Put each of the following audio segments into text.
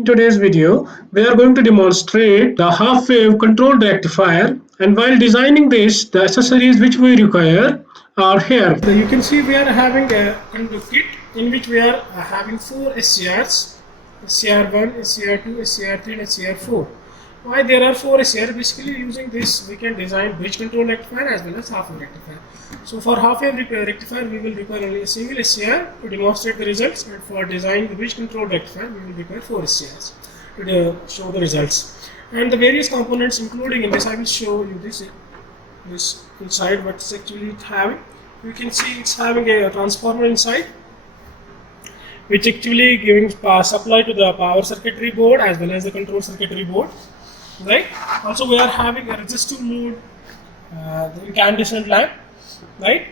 In today's video, we are going to demonstrate the half-wave controlled rectifier, and while designing this, the accessories which we require are here. You can see we are having a kit in which we are having 4 SCRs, SCR1, SCR2, SCR3 and SCR4. Why there are 4 SCR? Basically using this we can design bridge control rectifier as well as half-wave rectifier. So for half-wave rectifier we will require only a single SCR to demonstrate the results, and for designing the bridge control rectifier we will require 4 SCRs to show the results. And the various components including in this, I will show you this inside what it's actually having. You can see it's having a transformer inside, which actually giving supply to the power circuitry board as well as the control circuitry board. Right. Also, we are having a resistive load, the incandescent lamp. Right.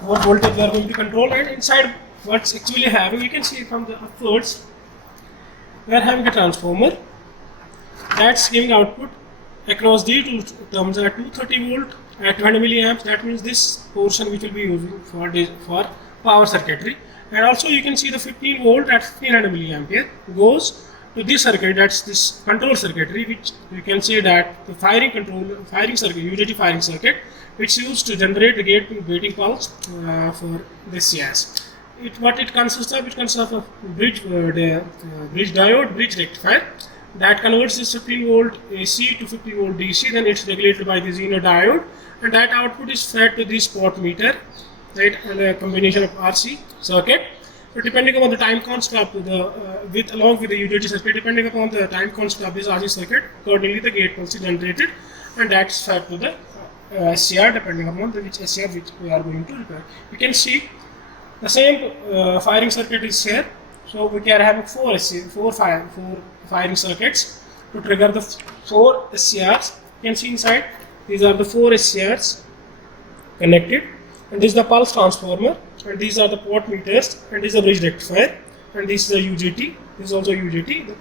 What voltage we are going to control, and inside what's actually having, you can see from the upwards, we are having a transformer that's giving output across the two terms at 230 volt at 20 milliamps. That means this portion which will be using for power circuitry, and also you can see the 15 volt at 1500 milliampere goes to this circuit, that's this control circuitry, which you can see that the firing circuit, UJT firing circuit, which is used to generate the gating pulse for this CS. What it consists of? It consists of a bridge diode, bridge rectifier that converts this 15 volt AC to 50 volt DC. Then it's regulated by the Xeno diode, and that output is fed to this pot meter, right, and a combination of RC circuit. So depending upon the time constant of along with the UJT circuit, depending upon the time constant of this RC circuit, accordingly the gate pulse is generated, and that's fed to the SCR depending upon which SCR which we are going to repair. You can see the same firing circuit is here. So we are having four firing circuits to trigger the 4 SCRs. You can see inside these are the 4 SCRs connected, and this is the pulse transformer, and these are the pot meters, and this is the bridge rectifier, and this is the UJT. This is also UJT,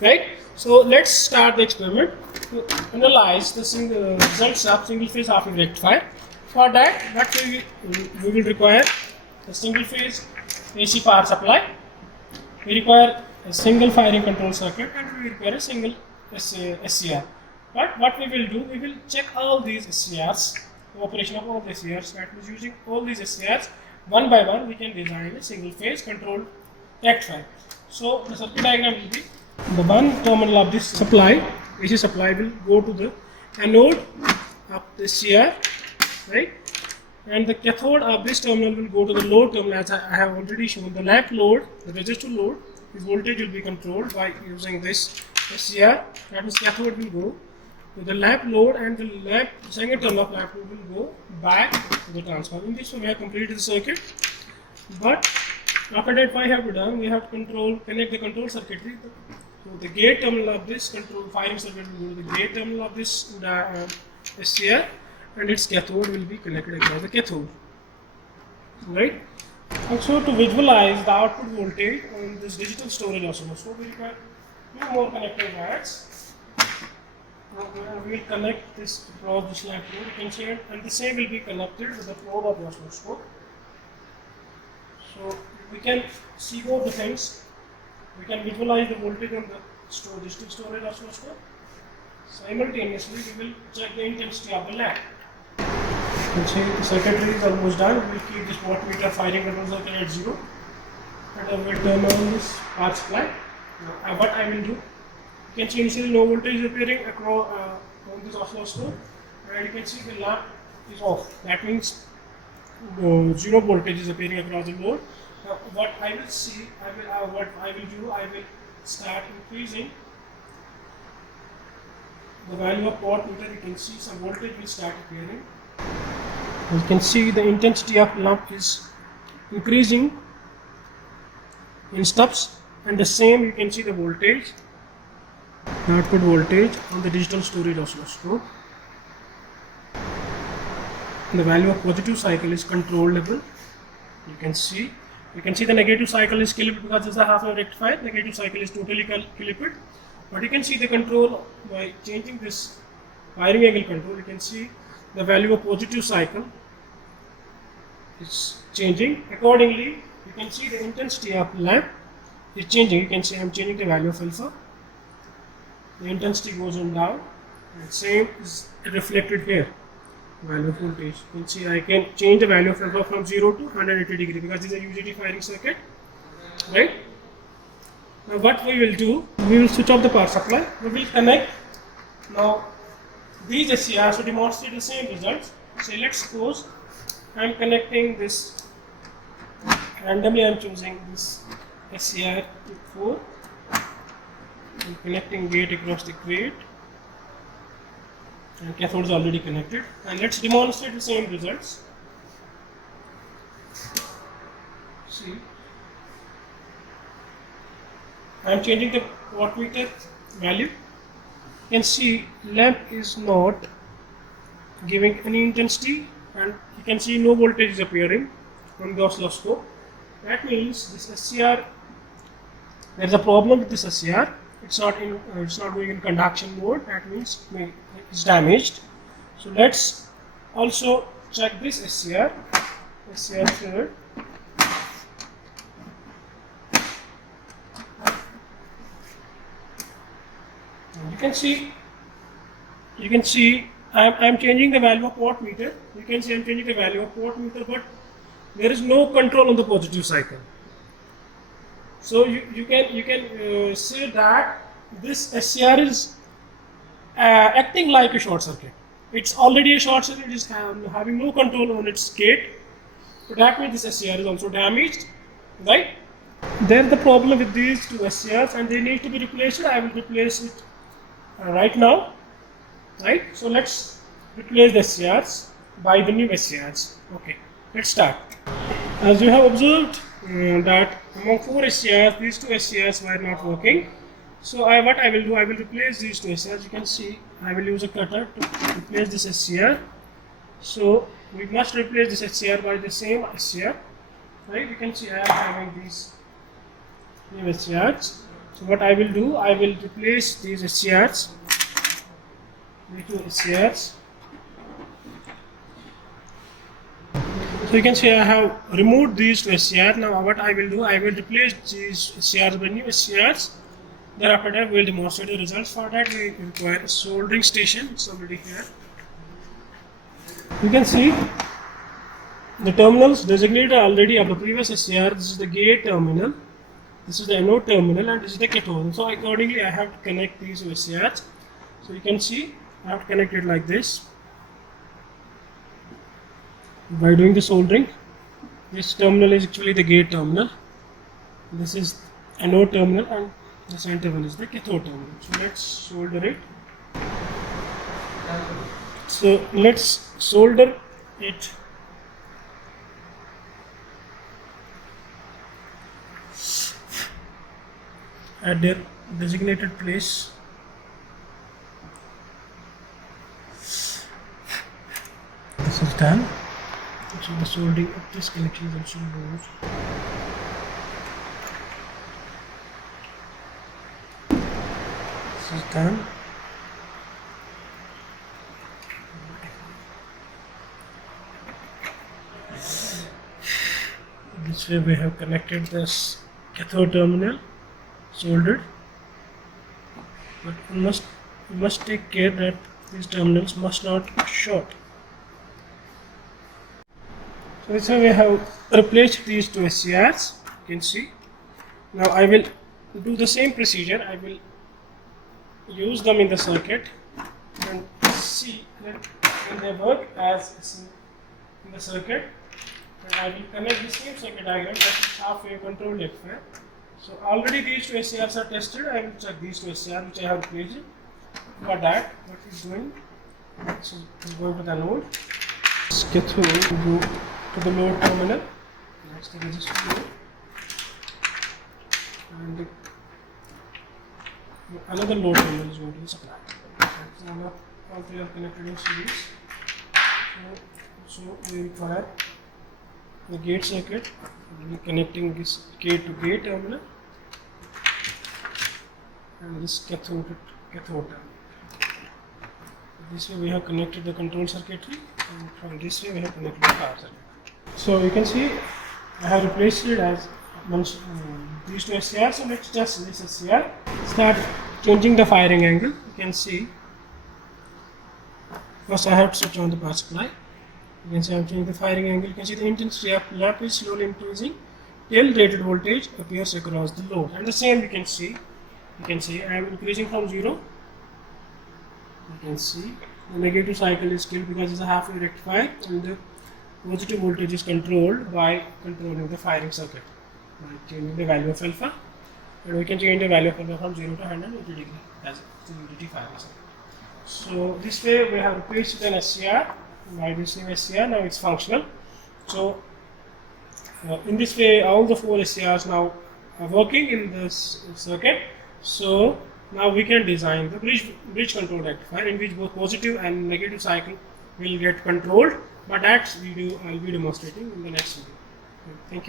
right? So let's start the experiment to analyze the results of single phase half-wave rectifier. For that, what we will require a single phase AC power supply. We require a single firing control circuit, and we require a single SCR. But what we will do, we will check all these SCRs, the operation of all the SCRs. That means using all these SCRs one by one, we can design a single phase controlled rectifier. So the circuit diagram will be the one terminal of this supply, AC supply, will go to the anode of the SCR, right? And the cathode of this terminal will go to the load terminal, as I have already shown. The lamp load, the resistive load, its voltage will be controlled by using this SCR. That means cathode will go to the lamp load, and the second terminal of lamp load will go back to the transformer. In this way, we have completed the circuit. But after that, what we have done, we have to connect the control circuitry. So the gate terminal of this control firing circuit will go to the gate terminal of this SCR, and its cathode will be connected across the cathode, right? Also, to visualize the output voltage on this digital storage oscilloscope, we require 2 more connecting wires. We will connect this across this lamp load, you can see it, and the same will be connected with the probe of the oscilloscope. So we can see both the things. We can visualize the voltage on the digital storage oscilloscope. Simultaneously, we will check the intensity of the lamp. You can see the circuitry is almost done. We will keep this wattmeter firing control circuit at 0, and I will turn on this power supply. What I will do, you can see initially no voltage is appearing across on this oscilloscope, and you can see the lamp is off. That means 0 voltage is appearing across the board. What I will start increasing the value of pot meter. You can see some voltage will start appearing. You can see the intensity of lamp is increasing in steps, and the same you can see the voltage, output voltage on the digital storage oscilloscope. The value of positive cycle is controllable. You can see the negative cycle is clipped because this is a half-wave rectifier. Negative cycle is totally clipped. But you can see the control by changing this firing angle control. You can see the value of positive cycle is changing. Accordingly, you can see the intensity of lamp is changing. You can see I'm changing the value of alpha. The intensity goes on down, and same is reflected here. Value of voltage. You can see I can change the value of alpha from 0 to 180 degree because this is a UJT firing circuit, right? Now what we will do, we will switch off the power supply. We will connect now these SCRs to demonstrate the same results. Say let's suppose I am connecting this randomly. I am choosing this SCR to 4. I am connecting gate across the gate, and cathode is already connected. And let's demonstrate the same results. See, I am changing the wattmeter value. You can see lamp is not giving any intensity, and you can see no voltage is appearing on the oscilloscope. That means this SCR, there is a problem with this SCR. It's not going in conduction mode. That means it's damaged. So let's also check this SCR third. You can see I'm changing the value of wattmeter. You can see I'm changing the value of wattmeter, but there is no control on the positive cycle. So you can say that this SCR is acting like a short circuit. It's already a short circuit. It is having no control on its gate. So that means this SCR is also damaged, right? There's the problem with these two SCRs, and they need to be replaced. I will replace it right now, right? So let's replace the SCRs by the new SCRs. Okay, let's start. As you have observed that among 4 SCRs, these 2 SCRs were not working. So what I will do, I will replace these 2 SCRs. You can see I will use a cutter to replace this SCR. So we must replace this SCR by the same SCR, right? You can see I am having these new SCRs. So what I will do, I will replace these SCRs, the 2 SCRs. So you can see I have removed these 2 SCRs. Now what I will do, I will replace these SCRs by new SCRs. Thereafter that we will demonstrate the results. For that we require a soldering station. It's already here. You can see the terminals designated already of the previous SCR. This is the gate terminal, this is the anode terminal, and this is the cathode. So accordingly I have to connect these SCRs. So you can see I have to connect it like this. By doing the soldering, this terminal is actually the gate terminal, this is anode terminal, and the center one is the cathode terminal. So let's solder it. So let's solder it at their designated place. This is done. So the soldering of this connection is also removed. This is done. This way we have connected this cathode terminal, soldered, but we must take care that these terminals must not short. So this way we have replaced these 2 SCRs. You can see. Now I will do the same procedure. I will use them in the circuit and see that when they work as in the circuit. And I will connect the same circuit diagram, that is half-wave controlled rectifier. So already these 2 SCRs are tested. I will check these 2 SCRs which I have replaced. For that, what is doing? So we go to the anode. Cathode will go to the load terminal. That's the resistive load. And another load terminal is going to be supplied. All 3 are connected in series. So we require the gate circuit, connecting this gate to gate terminal, and this cathode terminal. This way we have connected the control circuitry, and from this way we have connected the power circuit. So you can see I have replaced it as these two SCR. So let's test this SCR. Start changing the firing angle. You can see. First, I have to switch on the power supply. You can see I am changing the firing angle. You can see the intensity of lamp is slowly increasing till rated voltage appears across the load. And the same you can see. You can see I am increasing from 0. You can see the negative cycle is killed because it's a half-wave rectifier, and the positive voltage is controlled by controlling the firing circuit by changing the value of alpha, and we can change the value of alpha from 0 to 180 degree as the unity firing circuit. So this way we have replaced with an SCR. By this new SCR now it's functional. So in this way all the 4 SCRs now are working in this circuit. So now we can design the bridge control rectifier in which both positive and negative cycle will get controlled, but that video I will be demonstrating in the next video. Thank you.